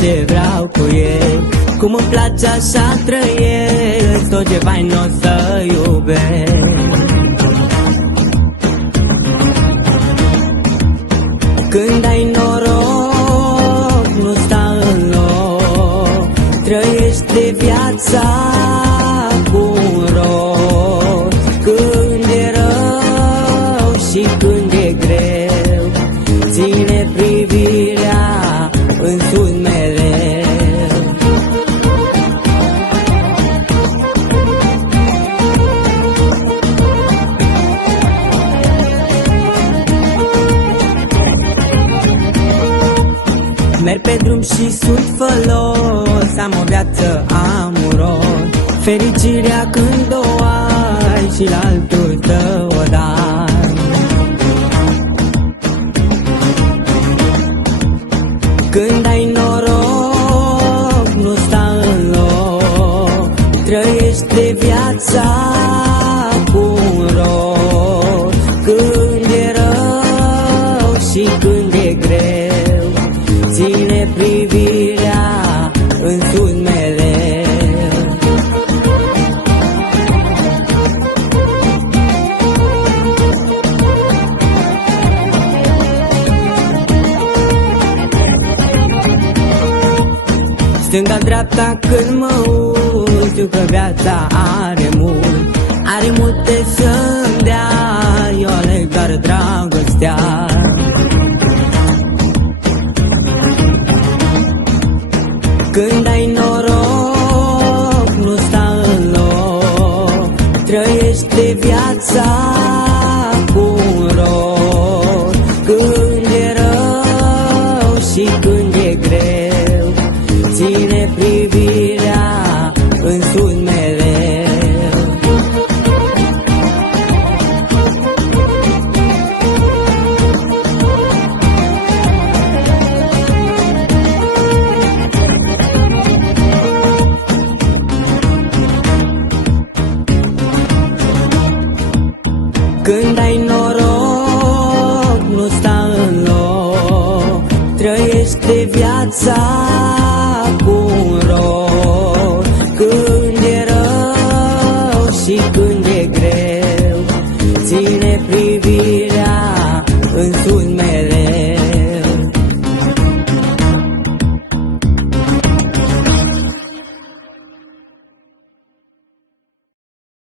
ce vreau cu el. Cum îmi place așa trăiesc, tot ce fain o să iubesc. Când ai noroc, nu sta în loc, trăiește viața cu un rost. Când e rău și când e greu, ține privirea în sus mereu. Merg pe drum și sunt folos, am o viață amuros. Fericirea când o ai și la altul să o dai. Când ai noroc, nu sta în loc, trăiește viața cu un rost. Când e rău și când e greu, ține privirea în sus mereu. Stânga-dreapta când mă uit, știu că viața are mult, are multe să-mi dea, eu aleg doar dragostea. Când ai noroc, nu sta în loc, trăiește viața